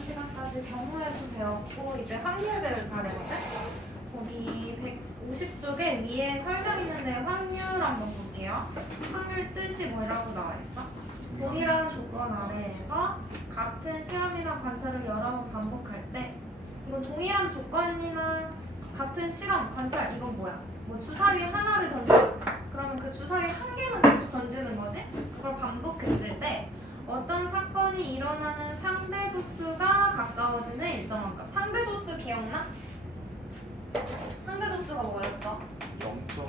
시간까지 경우의 수 배웠고 이제 확률 배울 차례거든? 거기 150쪽에 위에 설명 있는데 확률 한번 볼게요. 확률 뜻이 뭐라고 나와 있어? 동일한 조건 아래에서 같은 시험이나 관찰을 여러 번 반복할 때 이건 동일한 조건이나 같은 실험, 관찰 이건 뭐야? 뭐 주사위 하나를 던져 그러면 그 주사위 한 개만 계속 던지는 거지? 그걸 반복했을 때 어떤 사건이 일어나는 상대 도수가 가까워지는 일정한 것. 상대 도수 기억나? 상대 도수가 뭐였어? 0점.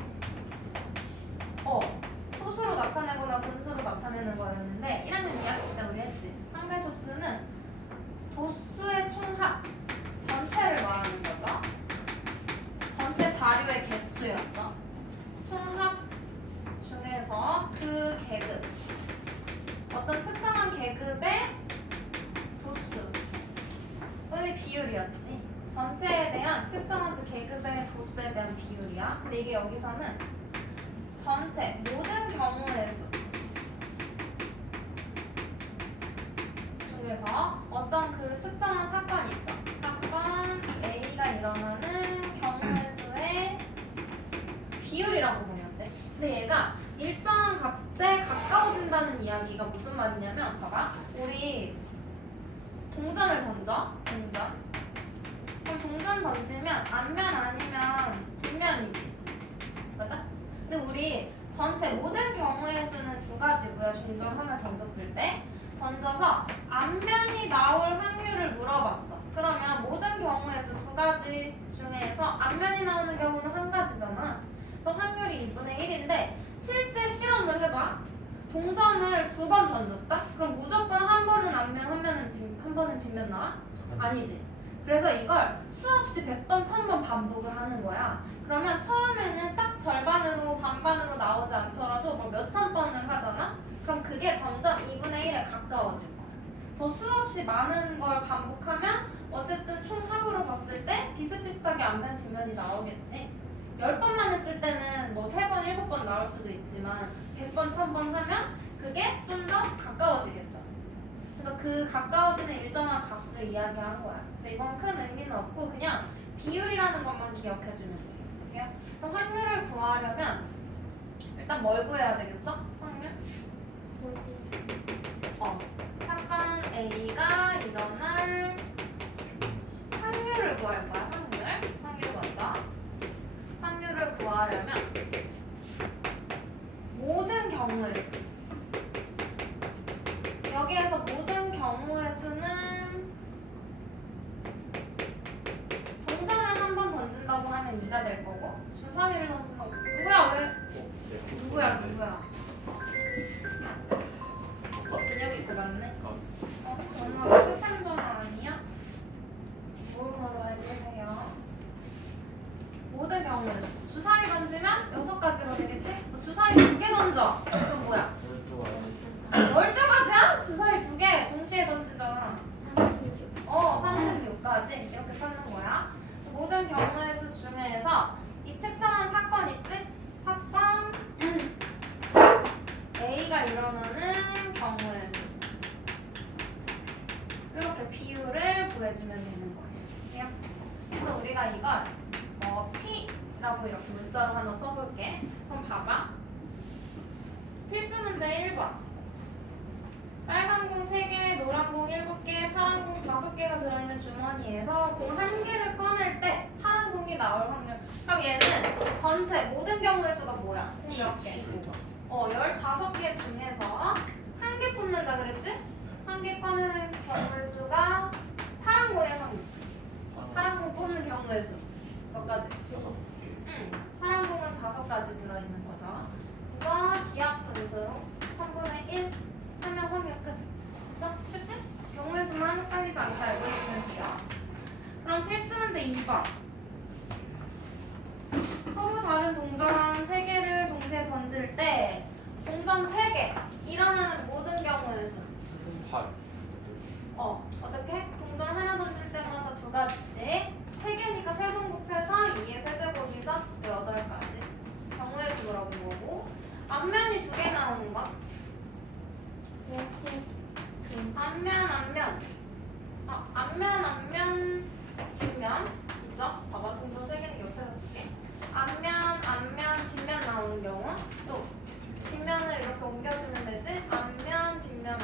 소수로 나타내거나 분수로 나타내는 거였는데 1학년 2학기 때 우리 했지. 상대 도수는 도수의 총합 전체를 말하는 거죠. 전체 자료의 개수였어. 총합 중에서 그 계급 어떤 특정한 계급의 도수의 비율이었지. 전체에 대한 특정한 그 계급의 도수에 대한 비율이야. 근데 이게 여기서는 전체 모든 경우의 수 중에서 어떤 그 특정한 사건이 있죠. 사건 A가 일어나는 경우의 수의 비율이라고 보면 돼. 근데 얘가 일정한 값에 가까워진다는 이야기가 무슨 말이냐면 봐봐. 우리 동전을 던져. 그럼 동전 던지면 앞면 아니면 뒷면이지. 맞아? 근데 우리 전체 모든 경우의 수는 두 가지고요. 동전 하나 던졌을 때 던져서 앞면이 나올 확률을 물어봤어. 그러면 모든 경우의 수 두 가지 중에서 앞면이 나오는 경우는 한 가지잖아. 그래서 확률이 2분의 1인데 실제 실험을 해봐. 동전을 두 번 던졌다? 그럼 무조건 한 번은 앞면, 한 번은 뒷면 나와? 아니지. 그래서 이걸 수없이 100번, 1000번 반복을 하는 거야. 그러면 처음에는 딱 절반으로 반반으로 나오지 않더라도 뭐 몇천 번을 하잖아? 그럼 그게 점점 2분의 1에 가까워질 거야. 더 수없이 많은 걸 반복하면 어쨌든 총합으로 봤을 때 비슷비슷하게 앞면, 뒷면이 나오겠지. 10번만 했을 때는 뭐 3번, 7번 나올 수도 있지만 100번, 1000번 하면 그게 좀 더 가까워지겠죠. 그래서 그 가까워지는 일정한 값을 이야기하는 거야. 그래서 이건 큰 의미는 없고 그냥 비율이라는 것만 기억해주면 돼요. 그래서 확률을 구하려면 일단 뭘 구해야 되겠어? 확률? 사건 A가 일어날 확률을 구할 거야. 확률 먼저. 확률을 구하려면 모든 경우의 수. 여기에서 모든 경우의 수는 동전을 한 번 던진다고 하면 2가 될 거고 주사위를 던진다고 누구야? 민혁이 있고 맞네? 전화 스팸 전화 아니야? 모음으로 해주세요. 모든 경우에 주사위 던지면 6가지가 되겠지? 주사위 2개 던져. 그럼 뭐야? 12가지야? 주사위 2개 동시에 던지잖아. 36가지 이렇게 찾는 거야. 모든 경우의 수 중에서 이 특정한 사건 있지? 사건 A가 일어나는 경우의 수 이렇게 비율을 구해주면 되는 거예요. 그래서 우리가 이걸 P라고 이렇게 문자로 하나 써볼게. 그럼 봐봐. 필수 문제 1번. 빨간 공 3개, 노란 공 7개, 파란 공 5개가 들어있는 주머니에서 공 1개를 꺼낼 때 파란 공이 나올 확률. 그럼 얘는 전체 모든 경우의 수가 뭐야? 공 몇 개? 15개 중에서 1개 뽑는다 그랬지? 1개 꺼내는 경우의 수가 파란 공의 확률. 파란 공 뽑는 경우의 수. 몇 가지? 6개. 파란 공은 5가지 들어있는 거죠. 이거 기하 분수로 3분의 1 하면 확률 끝. 됐어? 쉽지? 경우의 수만 헷갈리지 않게 알고 있으면 돼요. 그럼 필수 문제 2번. 서로 다른 동전 3개를 동시에 던질 때 동전 3개 일어나는 모든 경우의 수. 8. 어떻게? 동전 하나 던질 때마다 2가지씩 3개니까 3번 곱해서 2의 세제곱이죠? 8가지. 경우의 수 물어본 거고 앞면이 2개 나오는 거. 앞면 앞면, 뒷면 있죠? 봐봐, 동전 3개는 옆에서 쓸게. 앞면, 뒷면 나오는 경우 또 뒷면을 이렇게 옮겨주면 되지? 앞면, 뒷면,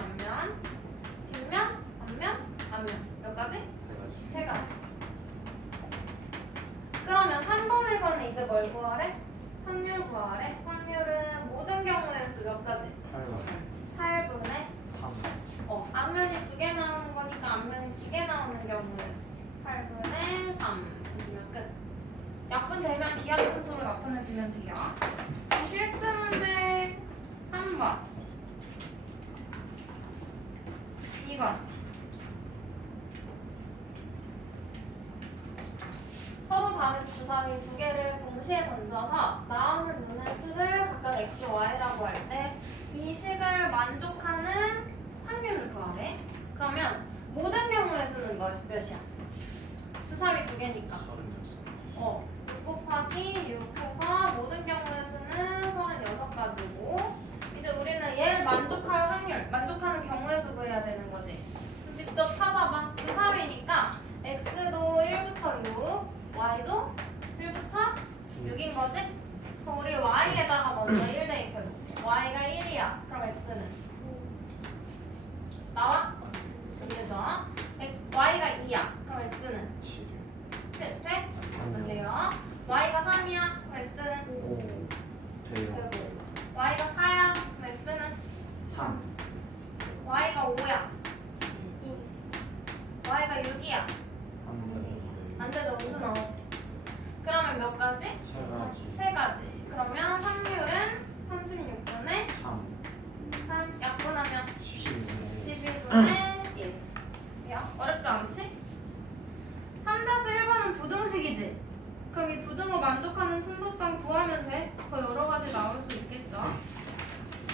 앞면 몇 가지? 네 가지. 3가지. 그러면 3번에서는 이제 뭘 구하래? 확률 구하래. 확률은 모든 경우의 수 몇 가지? 8 8분의 3 앞면이 2개 나오는 거니까 앞면이 2개 나오는 경우의 수 8분의 3 해주면 끝. 약분 되면 기하 분수로 나타내주면 돼요. 필수 문제 3번. 이건 서로 다른 주사위 2개를 동시에 던져서 나오는 눈의 수를 각각 x, y라고 할 때 이 식을 만족하는 확률을 구하래. 그러면 모든 경우의 수는 몇이야? 주사위 2개니까 6 곱하기 6 해서 모든 경우의 수는 36가지고 이제 우리는 얘를 만족할 확률, 만족하는 경우의 수 구해야 되는 거지. 그럼 직접 찾아봐. 주사위니까 x도 1부터 6, y도 1부터 6인 거지? 그럼 우리 y에다가 먼저 1 대입해볼게. y가 1이야. 그럼 x는? 나와? 안 되죠? y가 2야. 그럼 x는? 7 돼? 안 돼요. y가 3이야. 그럼 x는? 5 돼요. 되고 y가 4야. 그럼 x는? 3 y가 5야. y가 6이야. 안 되죠. 무슨 나오지? 그러면 몇 가지? 3가지 3가지. 그러면 확률은 36분의 3 3 약분하면 12 12분의 1. 야, 어렵지 않지? 3-1번은 부등식이지? 그럼 이 부등호 만족하는 순서상 구하면 돼? 더 여러 가지 나올 수 있겠죠?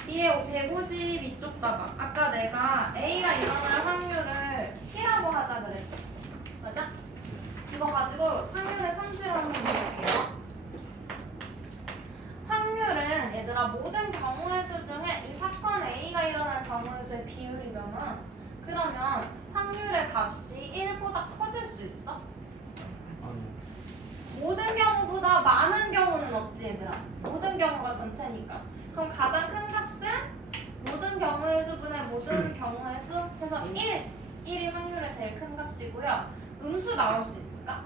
뒤에 150 이쪽다가 아까 내가 A가 일어날 확률을 T라고 하자 그랬어. 맞아? 이거 가지고 확률의 성질을 한번 볼게요. 확률은 얘들아 모든 경우의 수 중에 이 사건 A가 일어날 경우의 수의 비율이잖아. 그러면 확률의 값이 1보다 커질 수 있어? 모든 경우보다 많은 경우는 없지 얘들아. 모든 경우가 전체니까. 그럼 가장 큰 값은 모든 경우의 수분의 모든 경우의 수 해서 1이 확률의 제일 큰 값이고요. 음수 나올 수 있을까?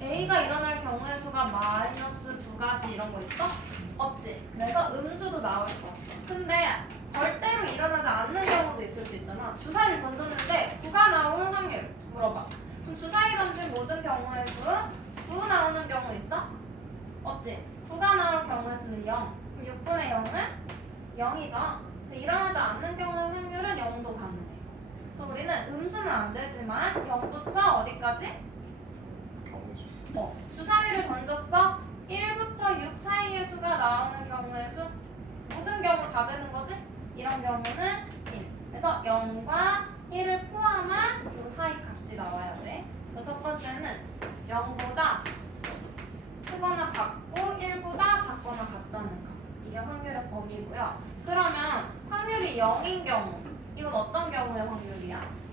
A가 일어날 경우의 수가 마이너스 2가지 이런 거 있어? 없지. 그래서 음수도 나올 수 없어. 근데 절대로 일어나지 않는 경우도 있을 수 있잖아. 주사위를 던졌는데 9가 나올 확률 물어봐. 그럼 주사위 던진 모든 경우의 수 9 나오는 경우 있어? 없지. 9가 나올 경우의 수는 0. 그럼 6분의 0은 0이죠. 그래서 일어나지 않는 경우의 확률은 0도 가능해. 그래서 우리는 음수는 안 되지만 0부터 어디까지? 주사위를 던졌어. 1부터 6 사이의 수가 나오는 경우의 수 모든 경우 다 되는 거지? 이런 경우는 1. 그래서 0과 1을 포함한 이 사이 값이 나와야 돼. 첫 번째는 0보다 크거나 같고 1보다 작거나 같다는 거. 이게 확률의 범위고요. 그러면 확률이 0인 경우 이건 어떤 경우의 확률이야?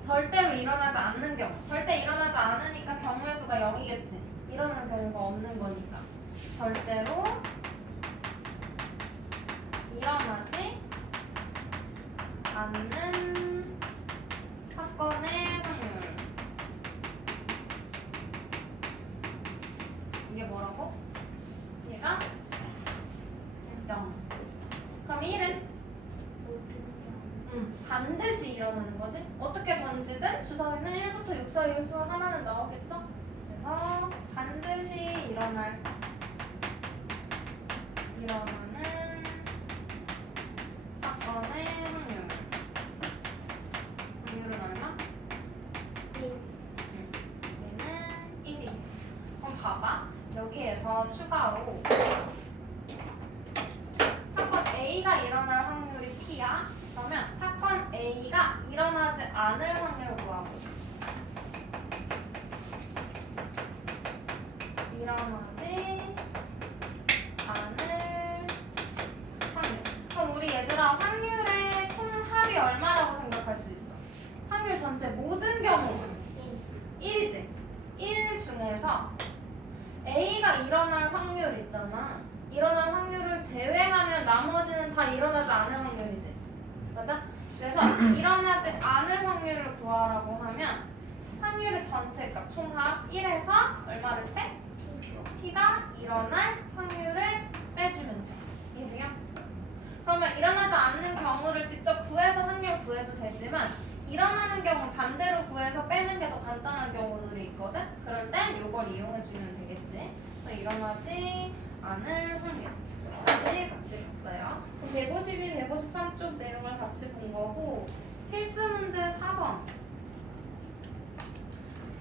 절대로 일어나지 않는 경우. 절대 일어나지 않으니까 경우의 수가 0이겠지. 일어나는 경우가 없는 거니까. 절대로 일어나지 않는 사건의 확률. 이게 뭐라고? 얘가 0. 그럼 1은? 반드시 일어나는 거지? 어떻게 던지든 주사위는 1부터 6 사이의 수 하나는 나오겠죠? 그래서 반드시 일어나는 사건의 확률. 확률은 얼마? 1. 얘는 1이. 그럼 봐봐. 여기에서 추가로 사건 A가 일어날 확률이 P야. 그러면 사건 A가 일어나지 않을 확률을 구하고 싶어. 일어나지 않을 확률. 그럼 우리 얘들아 확률의 합이 얼마라고 생각할 수 있어? 확률 전체 모든 경우 1이지. 1 중에서 A가 일어날 확률 있잖아. 일어날 확률을 제외하면 나머지는 다 일어나지 않을 확률이지. 맞아? 그래서 일어나지 않을 확률을 구하라고 하면 확률의 전체값 총합 1에서 얼마를 빼? P가 일어날 확률을 빼주면 돼. 이해돼요? 그러면 일어나지 않는 경우를 직접 구해서 확률 구해도 되지만 일어나는 경우 반대로 구해서 빼는 게 더 간단한 경우들이 있거든? 그럴 땐 이걸 이용해주면 되겠지. 그래서 일어나지 않을 확률까지 같이 봤어요. 152, 153 쪽 내용을 같이 본 거고 필수 문제 4번.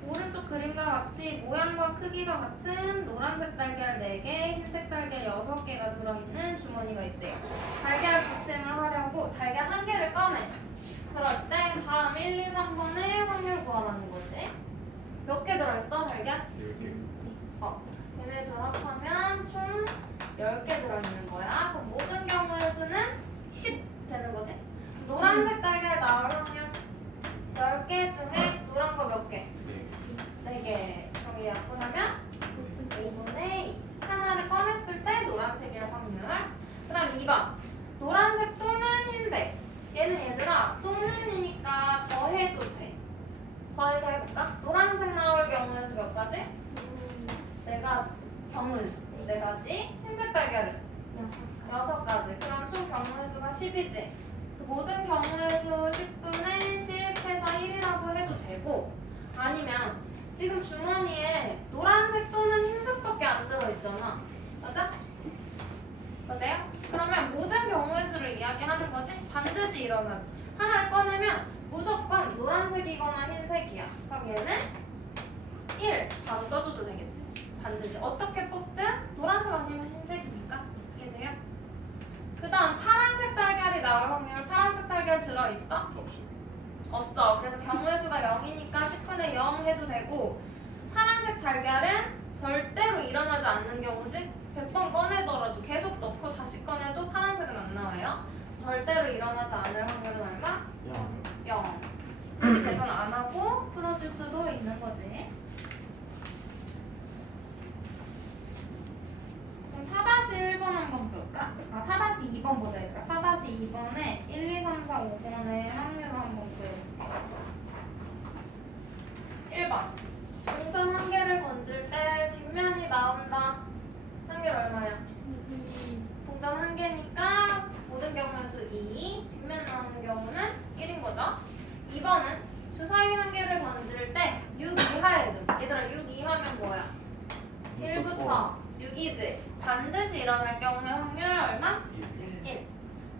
오른쪽 그림과 같이 모양과 크기가 같은 노란색 달걀 4개, 흰색 달걀 6개가 들어있는 주머니가 있대요. 달걀 부침을 하려고 달걀 1개를 꺼내. 그럴 때 다음 1, 2, 3번에 확률 구하라는 거지. 몇 개 들어있어 달걀? 10개. 얘네 결합하면 총 10개 들어있는 거야. 그럼 모든 경우의 수는 10 되는 거지. 노란색 달걀 나올 확률 10개 중에 노란 거 몇 개? 네. 4개. 그럼 얘 약분하면 5분의 2. 하나를 꺼냈을 때 노란색일 확률. 그 다음 2번. 노란색 또는 흰색. 얘는 얘들아 또는이니까 더해도 돼. 더해서 해볼까? 노란색 나올 경우의 수 몇 가지? 내가 경우의 수 4가지. 흰색 달걀은 6가지. 그럼 총 경우의 수가 10이지. 그래서 모든 경우의 수 10분의 10 해서 1이라고 해도 되고 아니면 지금 주머니에 노란색 또는 흰색밖에 안 들어있잖아. 맞아? 맞아요? 그러면 모든 경우의 수를 이야기하는 거지 반드시 일어나지. 하나를 꺼내면 무조건 노란색이거나 흰색이야. 그럼 얘는 1 바로 써줘도 되겠지. 반드시 어떻게 뽑든 노란색 아니면 흰색이니까. 이해돼요? 그 다음 파란색 달걀이 나올 확률. 파란색 달걀 들어있어? 없어요. 없어. 그래서 경우의 수가 0이니까 10분의 0 해도 되고 파란색 달걀은 절대로 일어나지 않는 경우지. 100번 꺼내더라도 계속 넣고 다시 꺼내도 파란색은 안 나와요. 절대로 일어나지 않을 확률은 얼마? 0. 굳이 계산 안 하고 풀어줄 수도 있는 거지. 그럼 4-1번 한번 볼까? 4-2번 보자 얘들아. 4-2번에 1, 2, 3, 4, 5번의 확률을 한번 구해볼게. 1번. 동전 1개를 던질 때 뒷면이 나온다. 확률 얼마야? 동전 1개니까 모든 경우의 수 2. 뒷면 나오는 경우는 1인 거죠. 2번은 주사위 1개를 던질 때 6 이하에 둔. 얘들아 6 이하면 뭐야? 1부터 6이지. 반드시 일어날 경우의 확률 얼마? 1.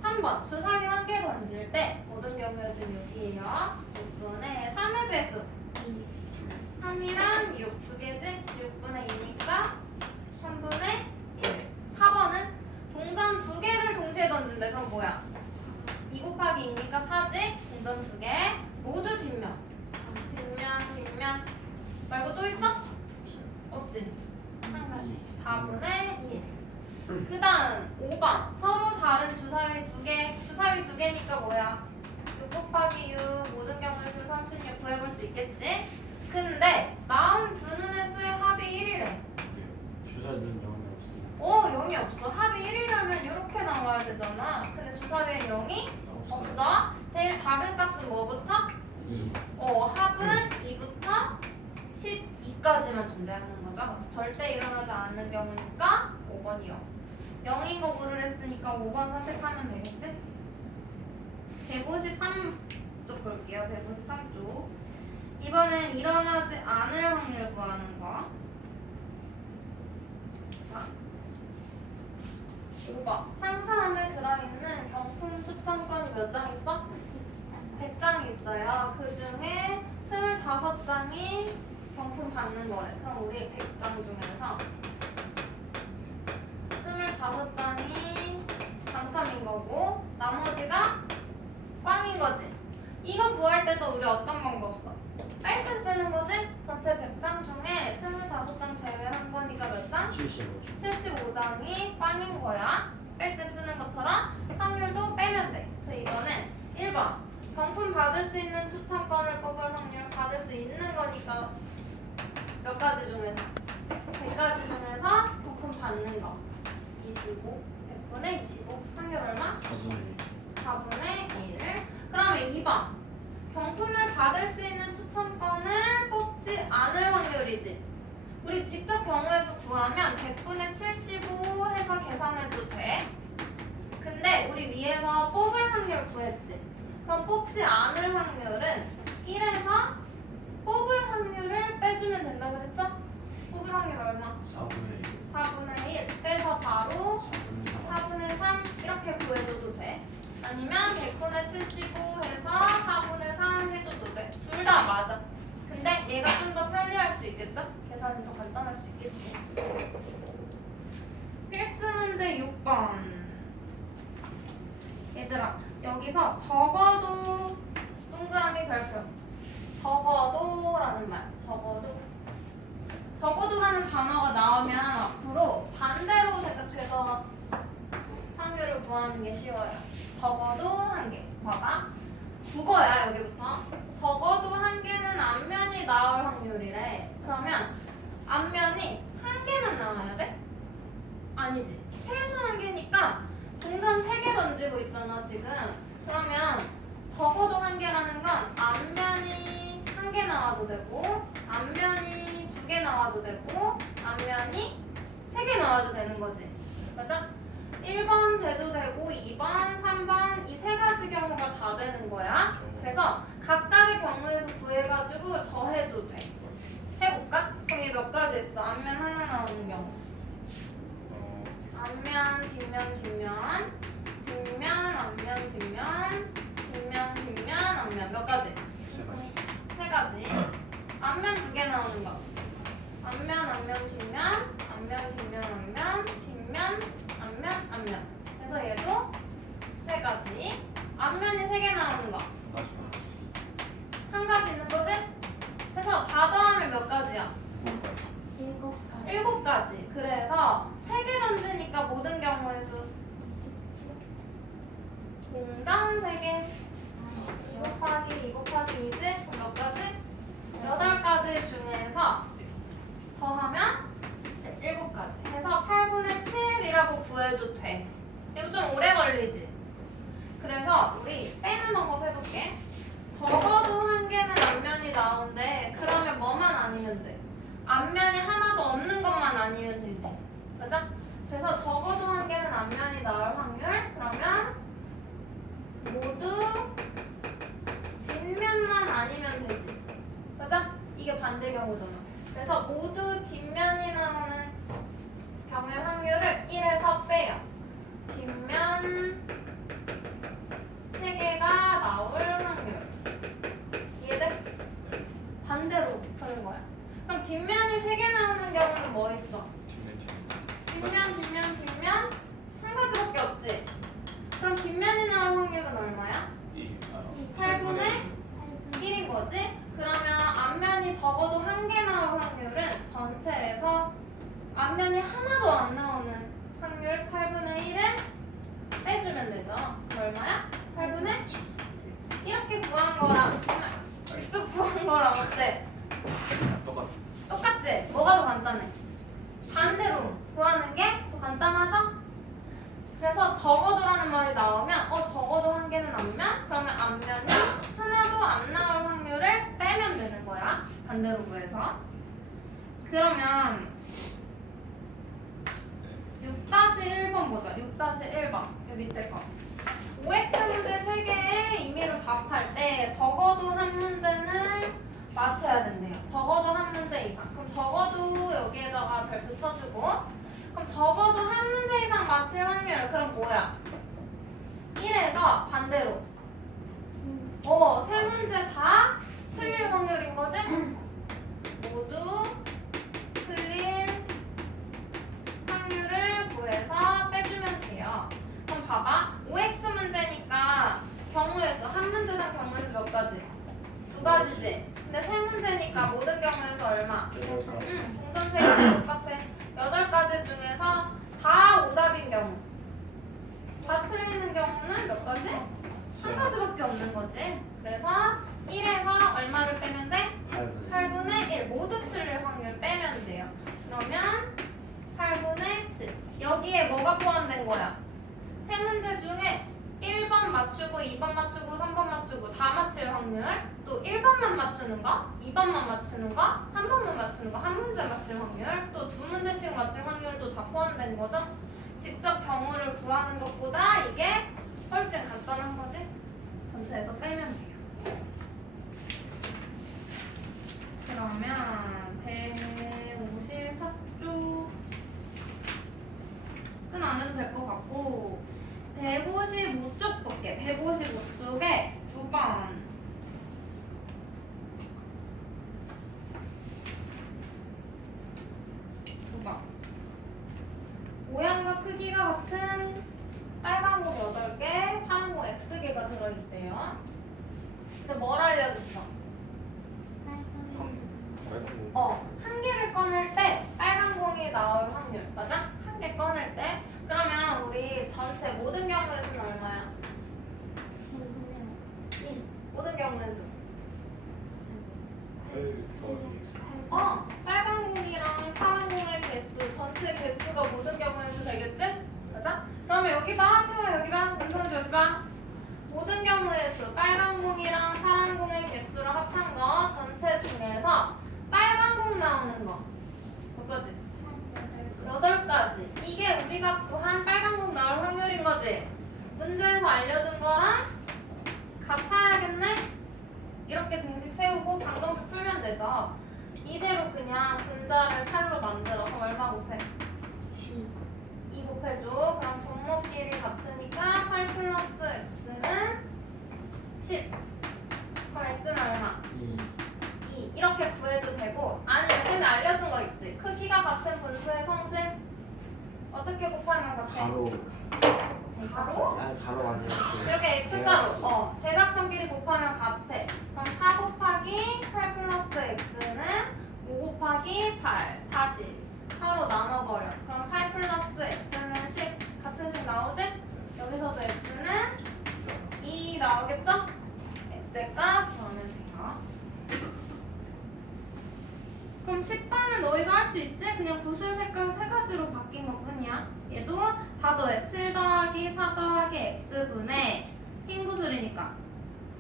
3번 주사위 1개 던질 때 모든 경우의 수 6이에요. 6분의 3의 배수 3이랑 6 두 개지? 6분의 2니까 3분의 1. 4번은 동전 2개를 동시에 던진대. 그럼 뭐야? 2 곱하기 2니까 4지? 동전 2개 모두 뒷면 뒷면 말고 또 있어? 없지? 한 가지 4분의 1. 그 다음 5번 서로 다른 주사위 2개. 주사위 2개니까 뭐야? 6 곱하기 6 모든 경우의 수 36 구해볼 수 있겠지? 근데 마음 두 눈의 수의 합이 1이래. 주사위는 0이 없어요. 0이 없어. 합이 1이라면 이렇게 나와야 되잖아. 근데 주사위엔 0이 없어. 제일 작은 값은 뭐부터? 2. 합은 2부터 12까지만 존재하는 거죠. 그래서 절대 일어나지 않는 경우니까 5번이요. 0인 거 고르랬으니까 5번 선택하면 되겠지? 153쪽 볼게요. 153쪽. 이번엔 일어나지 않을 확률 구하는 거. 5번. 상자 안에 들어있는 경품 추천권이 몇 장 있어? 100장이 있어요. 그 중에 25장이 경품 받는 거래. 그럼 우리 100장 중에서 25장이 당첨인 거고 나머지가 꽝인 거지. 이거 구할 때도 우리 어떤 방법 써? 빨씀 쓰는 거지? 전체 100장 중에 25장 제외한 거니까 몇 장? 75죠. 75장이 꽝인 거야. 빨씀 쓰는 것처럼 확률도 빼면 돼. 그래서 이거는 1번 경품 받을 수 있는 추천권을 뽑을 확률. 받을 수 있는 거니까 몇 가지 중에서 100가지 중에서 경품 받는 거 25, 100분의 25 확률 얼마? 4분의 1. 그러면 2번 경품을 받을 수 있는 추천권을 뽑지 않을 확률이지. 우리 직접 경우의 수 구하면 100분의 75 해서 계산해도 돼. 근데 우리 위에서 뽑을 확률 구했지. 그럼 뽑지 않을 확률은 1에서 뽑을 확률을 빼주면 된다 그랬죠? 뽑을 확률 얼마? 4분의 1 빼서 바로 4분의 3 이렇게 구해줘도 돼. 아니면 100분의 75 해서 4분의 3 해줘도 돼. 둘 다 맞아. 근데 얘가 좀 더 편리할 수 있겠죠? 계산이 더 간단할 수 있겠지. 필수 문제 6번. 얘들아, 여기서 적어도 동그라미 별표. 적어도라는 말. 적어도라는 단어가 나오면 앞으로 반대로 생각해서 확률을 구하는 게 쉬워요. 적어도 한 개. 봐봐. 국어야 여기부터. 적어도 한 개는 앞면이 나올 확률이래. 그러면 앞면이 한 개만 나와야 돼? 아니지. 최소 한 개니까 동전 3개 던지고 있잖아 지금. 그러면 적어도 한 개라는 건 앞면이 한 개 나와도 되고 앞면이 2개 나와도 되고 앞면이 3개 나와도 되는 거지. 맞아? 1번 돼도 되고 2번, 3번 이 3가지 경우가 다 되는 거야. 그래서 각각의 경우에서 구해가지고 더해도 돼. 해볼까? 그럼 얘 몇 가지 있어? 앞면 하나 나오는 경우. 앞면, 뒷면, 뒷면, 뒷면, 앞면, 뒷면, 뒷면, 뒷면, 앞면 몇 가지? 3가지. 앞면 2개 나오는 거. 앞면, 앞면, 뒷면, 앞면, 뒷면, 앞면, 뒷면, 앞면, 앞면. 그래서 얘도 3가지. 앞면이 3개 나오는 거. 한 가지 있는 거지? 그래서 다 더하면 몇 가지야? 7가지. 그래서 3개 던지니까 모든 경우의 수 동전 3개 2 곱하기 2 곱하기 2지? 그럼 몇 가지? 8가지 중에서 더하면 7가지 해서 8분의 7이라고 구해도 돼. 이거 좀 오래 걸리지? 그래서 우리 빼는 방법 해볼게. 적어도 한 개는 앞면이 나오는데 그러면 뭐만 아니면 돼? 앞면이 하나도 없는 것만 아니면 되지. 맞아? 그래서 적어도 한 개는 앞면이 나올 확률. 그러면 모두 뒷면만 아니면 되지. 맞아? 이게 반대 경우잖아. 그래서 모두 뒷면이 나오는 경우의 확률을 1에서 빼요. 뒷면 3개가 나올 확률. 이해돼? 반대로 푸는 거야. 그럼 뒷면이 3개 나오는 경우는 뭐 있어? 뒷면, 뒷면, 뒷면 한 가지밖에 없지? 그럼 뒷면이 나올 확률은 얼마야? 8분의 1인 거지? 그러면 앞면이 적어도 한 개 나올 확률은 전체에서 앞면이 하나도 안 나오는 확률 8분의 1을 빼주면 되죠. 그럼 얼마야? 8분의 7. 이렇게 구한 거랑 직접 구한 거랑 어때? 똑같지? 뭐가 더 간단해? 반대로 구하는 게 더 간단하죠? 그래서 적어도라는 말이 나오면 적어도 한 개는 앞면? 그러면 앞면이 하나도 안 나올 확률을 빼면 되는 거야. 반대로 구해서. 그러면 6-1번 보자. 6-1번. 요 밑에 거. OX 문제 3개의 임의로 답할 때 적어도 한 문제는 맞춰야 된대요. 적어도 한 문제 이상. 그럼 적어도 여기에다가 별표 쳐주고 그럼 적어도 한 문제 이상 맞힐 확률 그럼 뭐야? 1에서 반대로 3문제 다 틀릴 확률인 거지? 모두 틀릴 확률을 구해서 빼주면 돼요. 그럼 봐봐. OX 문제니까 경우의 수, 한 문제당 경우의 수 몇 가지? 2가지지? 근데 3문제니까 모든 경우의 수 얼마? 동전 3개랑 똑같아. 8가지 중에서 다 오답인 경우. 다 틀리는 경우는 몇 가지? 한 가지밖에 없는 거지. 그래서 1에서 얼마를 빼면 돼? 8분의 8분의 1 모두 틀릴 확률 빼면 돼요. 그러면 8분의 7 여기에 뭐가 포함된 거야? 세 문제 중에 1번 맞추고 2번 맞추고 3번 맞추고 다 맞힐 확률 또 1번만 맞추는 거 2번만 맞추는 거 3번만 맞추는 거 한 문제 맞힐 확률 또 두 문제씩 맞힐 확률도 다 포함된 거죠. 직접 경우를 구하는 것보다 이게 훨씬 간단한 거지. 전체에서 빼면 돼요. 그러면 154쪽 끝 안 해도 될 것 같고 155쪽 볼게. 155쪽에 9번 9번 모양과 크기가 같은 빨간 공 8개, 파란 공 X개가 들어있대요. 근데 뭘 알려줬어? 한 개를 꺼낼 때 빨간 공이 나올 확률 맞아? 한 개 꺼낼 때 그러면 우리 전체 모든 경우의 수는 얼마야? 모든 경우의 수 빨간 공이랑 파란 공의 개수 전체 개수가 모든 경우의 수 되겠지? 맞아? 그러면 여기 봐 태호야 여기 봐 은선주 여기 봐 모든 경우의 수 빨간 공이랑 파란 공의 개수를 합한 거 전체 중에서 빨간 공 나오는 거 몇 가지? 8가지. 이게 우리가 구한 빨간 공 나올 확률인 거지. 문제에서 알려준 거랑 같아야겠네? 이렇게 등식 세우고 방정식 풀면 되죠. 이대로 그냥 분자를 8로 만들어서 얼마 곱해? 2 곱해줘. 그럼 분모끼리 같으니까 8 플러스 x는 10. 그럼 x는 얼마? 2. 이렇게 구해도 되고 아니면 쌤이 알려준 거 있지. 크기가 같은 분수의 성질 어떻게 곱하면 같아? 가로 가로? 아니 가로 아니라 이렇게 x자로 대각선끼리 곱하면 같아. 그럼 4 곱하기 8 플러스 x는 5 곱하기 8 40 4로 나눠버려. 그럼 8 플러스 x는 10 같은 식 나오지? 여기서도 x는 2 나오겠죠? x의 값 구하면 돼요. 그럼 10번은 너희가 할 수 있지? 그냥 구슬 색깔 3가지로 바뀐 것 뿐이야. 얘도 다 더해. 7 더하기 4 더하기 x분의 흰 구슬이니까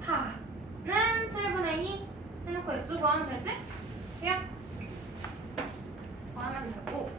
4는 7분의 2 해놓고 x 구하면 되지? 그냥 구하면 되고